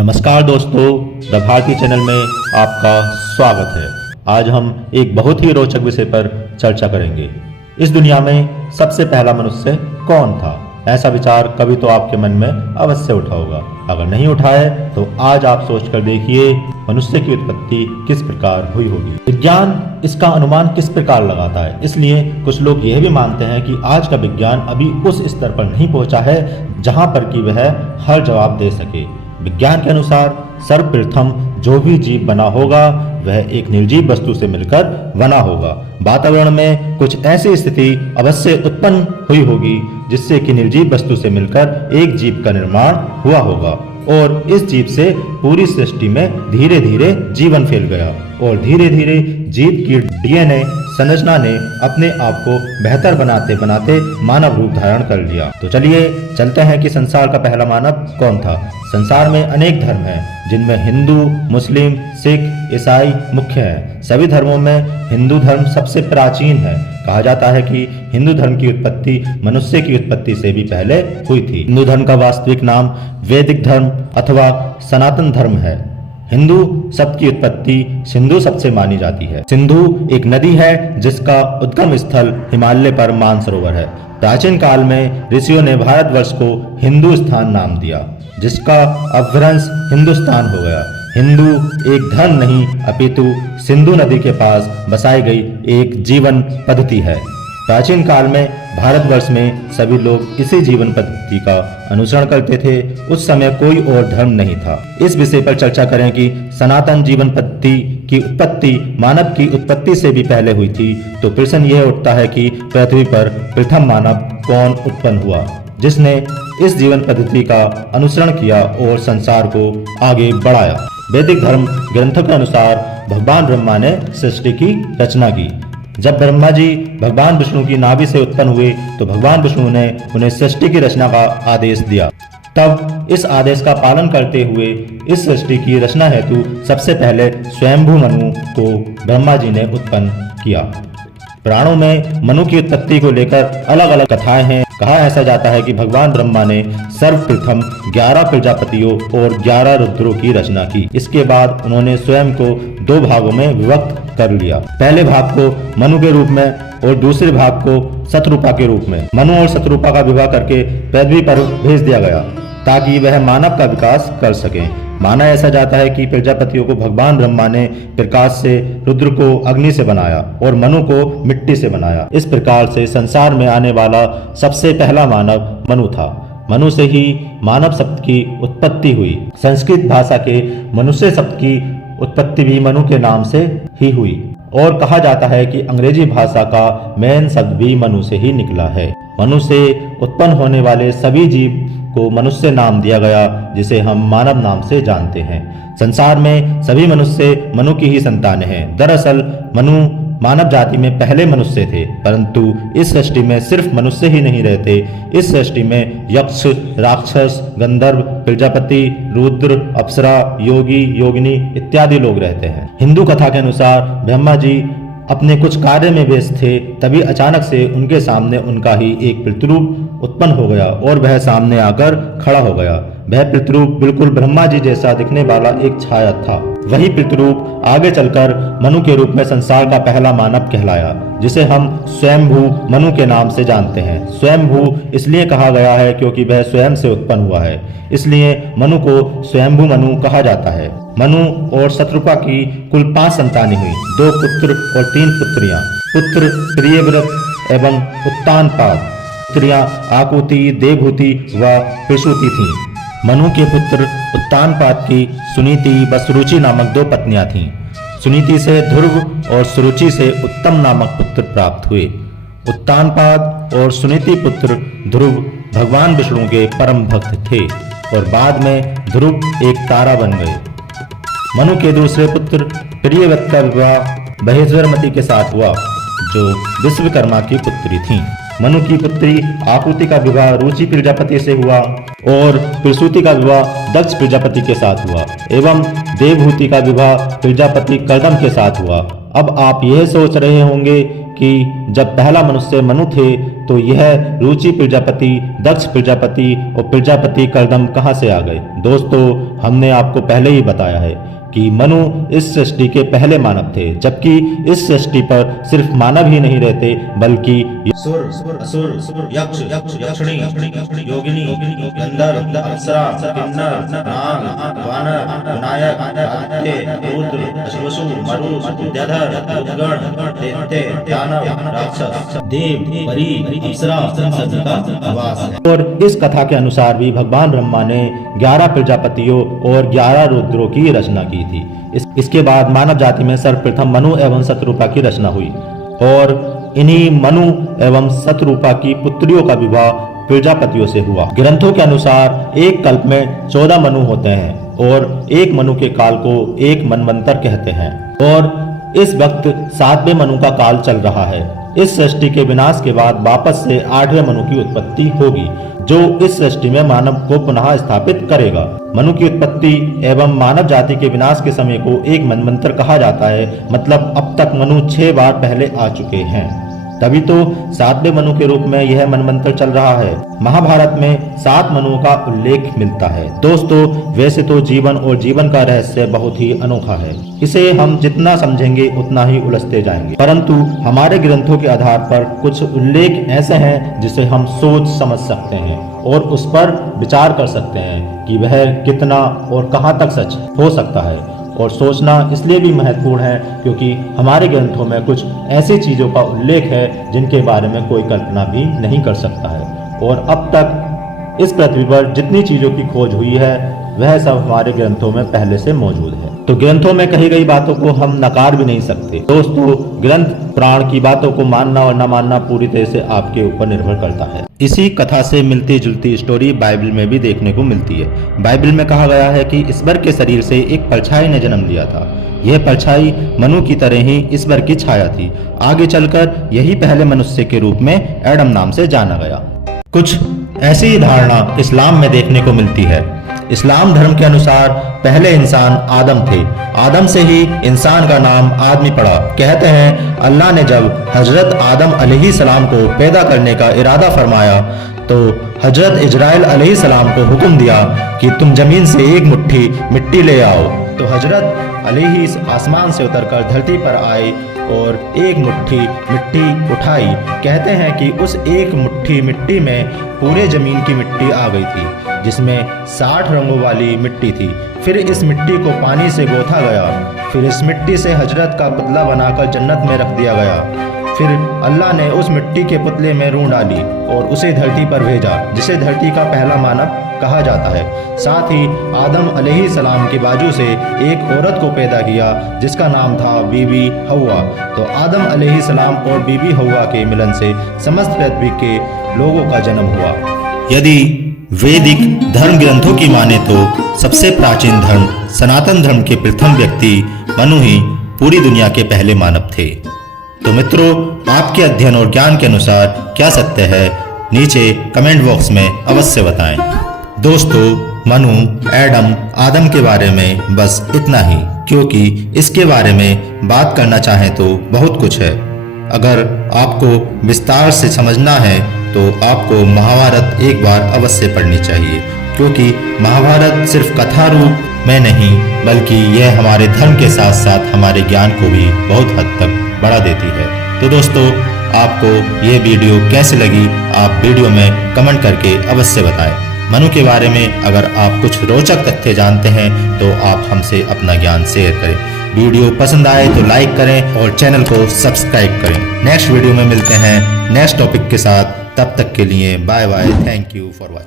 नमस्कार दोस्तों, the Bharti channel में आपका स्वागत है। आज हम एक बहुत ही रोचक विषय पर चर्चा करेंगे। इस दुनिया में सबसे पहला मनुष्य कौन था? ऐसा विचार कभी तो आपके मन में अवश्य उठा होगा। अगर नहीं उठा है तो आज आप सोचकर देखिए मनुष्य की उत्पत्ति किस प्रकार हुई होगी। विज्ञान इसका अनुमान किस प्रकार लगाता है, इसलिए कुछ लोग यह भी मानते हैं कि आज का विज्ञान अभी उस स्तर पर नहीं पहुंचा है जहां पर कि वह हर जवाब दे सके। विज्ञान के अनुसार सर्वप्रथम जो भी जीव बना होगा वह एक निर्जीव वस्तु से मिलकर बना होगा। वातावरण में कुछ ऐसी स्थिति अवश्य उत्पन्न हुई होगी जिससे कि निर्जीव वस्तु से मिलकर एक जीव का निर्माण हुआ होगा और इस जीव से पूरी सृष्टि में धीरे धीरे जीवन फैल गया और धीरे धीरे जीव की डीएनए संरचना ने अपने आप को बेहतर बनाते बनाते मानव रूप धारण कर लिया। तो चलिए चलते हैं कि संसार का पहला मानव कौन था। संसार में अनेक धर्म हैं जिनमें हिंदू, मुस्लिम, सिख, ईसाई मुख्य हैं। सभी धर्मों में हिंदू धर्म सबसे प्राचीन है। कहा जाता है कि हिंदू धर्म की उत्पत्ति मनुष्य की उत्पत्ति से भी पहले हुई थी। हिंदू धर्म का वास्तविक नाम वैदिक धर्म अथवा सनातन धर्म है। हिंदू शब्द की उत्पत्ति सिंधु शब्द से मानी जाती है। सिंधु एक नदी है जिसका उद्गम स्थल हिमालय पर मानसरोवर है। प्राचीन काल में ऋषियों ने भारतवर्ष को हिंदुस्तान नाम दिया जिसका अपभ्रंश हिंदुस्तान हो गया। हिंदू एक धर्म नहीं अपितु सिंधु नदी के पास बसाई गई एक जीवन पद्धति है। प्राचीन काल में भारतवर्ष में सभी लोग इसी जीवन पद्धति का अनुसरण करते थे। उस समय कोई और धर्म नहीं था। इस विषय पर चर्चा करें कि सनातन जीवन पद्धति की उत्पत्ति मानव की उत्पत्ति से भी पहले हुई थी, तो प्रश्न यह उठता है कि पृथ्वी पर प्रथम मानव कौन उत्पन्न हुआ जिसने इस जीवन पद्धति का अनुसरण किया और संसार को आगे बढ़ाया। वैदिक धर्म ग्रंथों के अनुसार भगवान ब्रह्मा ने सृष्टि की रचना की। जब ब्रह्मा जी भगवान विष्णु की नाभि से उत्पन्न हुए तो भगवान विष्णु ने उन्हें सृष्टि की रचना का आदेश दिया। तब इस आदेश का पालन करते हुए इस सृष्टि की रचना हेतु सबसे पहले स्वयंभू मनु को ब्रह्मा जी ने उत्पन्न किया। पुराणों में मनु की उत्पत्ति को लेकर अलग अलग कथाएं हैं। कहा ऐसा जाता है कि भगवान ब्रह्मा ने सर्वप्रथम 11 प्रजापतियों और 11 रुद्रों की रचना की। इसके बाद उन्होंने स्वयं को 2 भागों में विभक्त कर लिया। पहले भाग को मनु के रूप में और दूसरे भाग को शतरूपा के रूप में। मनु और शतरूपा का विवाह करके पृथ्वी पर भेज दिया गया ताकि वह मानव का विकास कर सके। माना ऐसा जाता है कि प्रजापतियों को भगवान ब्रह्मा ने प्रकाश से, रुद्र को अग्नि से बनाया और मनु को मिट्टी से बनाया। इस प्रकार से संसार में आने वाला सबसे पहला मानव मनु था। मनु से ही मानव शब्द की उत्पत्ति हुई। संस्कृत भाषा के मनुष्य शब्द की उत्पत्ति भी मनु के नाम से ही हुई और कहा जाता है कि अंग्रेजी भाषा का मेन शब्द भी मनु से ही निकला है। मनु से उत्पन्न होने वाले सभी जीव को मनुष्य नाम दिया गया जिसे हम मानव नाम से जानते हैं। संसार में सभी मनुष्य मनु की ही संतान हैं। दरअसल मनु मानव जाति में पहले मनुष्य थे, परंतु इस सृष्टि में सिर्फ मनुष्य ही नहीं रहते। इस सृष्टि में यक्ष, राक्षस, गंधर्व, प्रजापति, रुद्र, अप्सरा, योगी, योगिनी इत्यादि लोग रहते हैं। हिंदू कथा के अनुसार ब्रह्मा जी अपने कुछ कार्य में व्यस्त थे, तभी अचानक से उनके सामने उनका ही एक प्रतिरूप उत्पन्न हो गया और वह सामने आकर खड़ा हो गया। वह प्रतिरूप बिल्कुल ब्रह्मा जी जैसा दिखने वाला एक छाया था। वही प्रतिरूप आगे चलकर मनु के रूप में संसार का पहला मानव कहलाया, जिसे हम स्वयंभू मनु के नाम से जानते हैं। स्वयंभू इसलिए कहा गया है क्योंकि वह स्वयं से उत्पन्न हुआ है, इसलिए मनु को स्वयंभू मनु कहा जाता है। मनु और शतरूपा की कुल 5 संतानें हुई, 2 पुत्र और 3 पुत्रियां। पुत्र प्रियव्रत एवं उत्तानपाद, पुत्रियां आकुति, देवहूति व प्रसूति थीं। मनु के पुत्र उत्तानपाद की सुनीति व सुरुचि नामक 2 पत्नियां थीं। सुनीति से ध्रुव और सुरुचि से उत्तम नामक पुत्र प्राप्त हुए। उत्तानपाद और सुनीति पुत्र ध्रुव भगवान विष्णु के परम भक्त थे और बाद में ध्रुव एक तारा बन गए। मनु के दूसरे पुत्र प्रियव्रत का विवाह महेश्वरमती के साथ हुआ जो विश्वकर्मा की पुत्री थी। मनु की पुत्री आकुति का विवाह रुचि प्रजापति से हुआ और प्रसूति का विवाह दक्ष प्रजापति के साथ हुआ एवं देवहूति का विवाह प्रजापति कर्दम के साथ हुआ। अब आप यह सोच रहे होंगे कि जब पहला मनुष्य मनु थे तो यह रुचि प्रजापति, दक्ष प्रजापति और प्रजापति कर्दम कहाँ से आ गए। दोस्तों, हमने आपको पहले ही बताया है कि मनु इस सृष्टि के पहले मानव थे, जबकि इस सृष्टि पर सिर्फ मानव ही नहीं रहते बल्कि सुर, असुर, यक्ष, यक्षिणी, योगिनी, गंधर्व, अप्सरा, किन्नर, नाग, वानर, विनायक, दैत्य, रुद्र, अश्वसु, मरुत, विद्याधर, उद्गण, दैत्य, दानव, राक्षस, देव, परी, अप्सरा, सभी का आवास है। और इस कथा के अनुसार भी भगवान ब्रह्मा ने 11 प्रजापतियों और 11 रुद्रों की रचना की थी। इसके बाद मानव जाति में सर्वप्रथम मनु एवं शतरूपा की रचना हुई और इन्हीं मनु एवं शतरूपा की पुत्रियों का विवाह प्रजापतियों से हुआ। ग्रंथों के अनुसार एक कल्प में 14 मनु होते हैं और एक मनु के काल को एक मनवंतर कहते हैं और इस वक्त 7वें मनु का काल चल रहा है। इस सृष्टि के विनाश के बाद वापस से 8वें मनु की उत्पत्ति होगी, जो इस सृष्टि में मानव को पुनः स्थापित करेगा। मनु की उत्पत्ति एवं मानव जाति के विनाश के समय को एक मनवंतर कहा जाता है, मतलब अब तक मनु 6 बार पहले आ चुके हैं, तभी तो 7वें मनु के रूप में यह मनवंतर चल रहा है। महाभारत में 7 मनुओं का उल्लेख मिलता है। दोस्तों, वैसे तो जीवन और जीवन का रहस्य बहुत ही अनोखा है, इसे हम जितना समझेंगे उतना ही उलझते जाएंगे, परंतु हमारे ग्रंथों के आधार पर कुछ उल्लेख ऐसे हैं जिसे हम सोच समझ सकते हैं और उस पर विचार कर सकते हैं कि वह कितना और कहाँ तक सच हो सकता है। और सोचना इसलिए भी महत्वपूर्ण है क्योंकि हमारे ग्रंथों में कुछ ऐसी चीज़ों का उल्लेख है जिनके बारे में कोई कल्पना भी नहीं कर सकता है। और अब तक इस पृथ्वी पर जितनी चीज़ों की खोज हुई है वह सब हमारे ग्रंथों में पहले से मौजूद है, तो ग्रंथों में कही गई बातों को हम नकार भी नहीं सकते। दोस्तों, ग्रंथ पुराण की बातों को मानना और न मानना पूरी तरह से आपके ऊपर निर्भर करता है। इसी कथा से मिलती जुलती स्टोरी बाइबल में भी देखने को मिलती है। बाइबल में कहा गया है कि ईश्वर के शरीर से एक परछाई ने जन्म लिया था। यह परछाई मनु की तरह ही ईश्वर की छाया थी। आगे चलकर यही पहले मनुष्य के रूप में एडम नाम से जाना गया। कुछ ऐसी ही धारणा इस्लाम में देखने को मिलती है। इस्लाम धर्म के अनुसार पहले इंसान आदम थे। आदम से ही इंसान का नाम आदमी पड़ा। कहते हैं अल्लाह ने जब हजरत आदम अलैहिस्सलाम को पैदा करने का इरादा फरमाया तो हजरत इजराइल अलैहिस्सलाम को हुक्म दिया कि तुम जमीन से एक मुट्ठी मिट्टी ले आओ। तो हजरत अलैहि आसमान से उतरकर धरती पर आए और एक मुट्ठी मिट्टी उठाई। कहते हैं कि उस एक मुट्ठी मिट्टी में पूरे जमीन की मिट्टी आ गई थी, जिसमें 60 रंगों वाली मिट्टी थी। फिर इस मिट्टी को पानी से गोथा गया। फिर इस मिट्टी से हजरत का पुतला बनाकर जन्नत में रख दिया गया। फिर अल्लाह ने उस मिट्टी के पुतले में रूह डाली और उसे धरती पर भेजा, जिसे धरती का पहला मानव कहा जाता है। साथ ही आदम अलैहिस्सलाम के बाजू से एक औरत को पैदा किया जिसका नाम था बीबी हव्वा। तो आदम अलैहिस्सलाम और बीबी हव्वा के मिलन से समस्त पृथ्वी के लोगों का जन्म हुआ। यदि वैदिक धर्म ग्रंथों की माने तो सबसे प्राचीन धर्म सनातन धर्म के प्रथम व्यक्ति मनु ही पूरी दुनिया के पहले मानव थे। तो मित्रों, आपके अध्ययन और ज्ञान के अनुसार क्या सत्य है, नीचे कमेंट बॉक्स में अवश्य बताएं। दोस्तों, मनु, एडम, आदम के बारे में बस इतना ही, क्योंकि इसके बारे में बात करना चाहें तो बहुत कुछ है। अगर आपको विस्तार से समझना है तो आपको महाभारत एक बार अवश्य पढ़नी चाहिए, क्योंकि महाभारत सिर्फ कथा रूप में नहीं बल्कि यह हमारे धर्म के साथ साथ हमारे ज्ञान को भी बहुत हद तक बढ़ा देती है। तो दोस्तों, आपको ये वीडियो कैसे लगी आप वीडियो में कमेंट करके अवश्य बताएं। मनु के बारे में अगर आप कुछ रोचक तथ्य जानते हैं तो आप हमसे अपना ज्ञान शेयर करें। वीडियो पसंद आए तो लाइक करें और चैनल को सब्सक्राइब करें। नेक्स्ट वीडियो में मिलते हैं नेक्स्ट टॉपिक के साथ। तब तक के लिए bye bye. Thank you for watching.